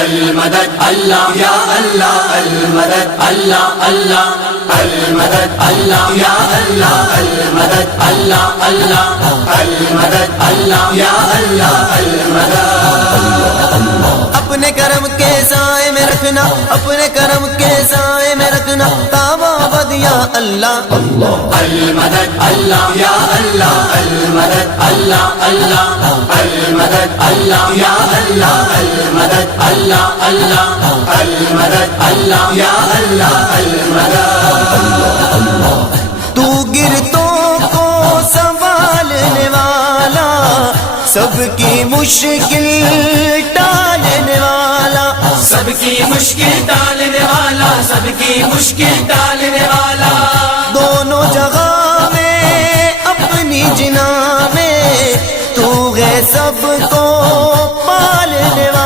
المدد الله يا الله المدد الله الله المدد الله يا الله المدد الله الله المدد الله يا الله المدد। अपने करम के साए में रखना, अपने करम के साए में रखना तावा बदिया अल्लाह। المدد الله يا الله المدد الله الله المدد الله يا الله المدد الله الله المدد الله يا الله المدد। तू गिरतों को संभालने वाला, सबकी मुश्किल टालने वाला, सबकी मुश्किल टालने वाला, सबकी मुश्किल टालने वाला। दोनों जगह में अपनी जिना में तू है सबको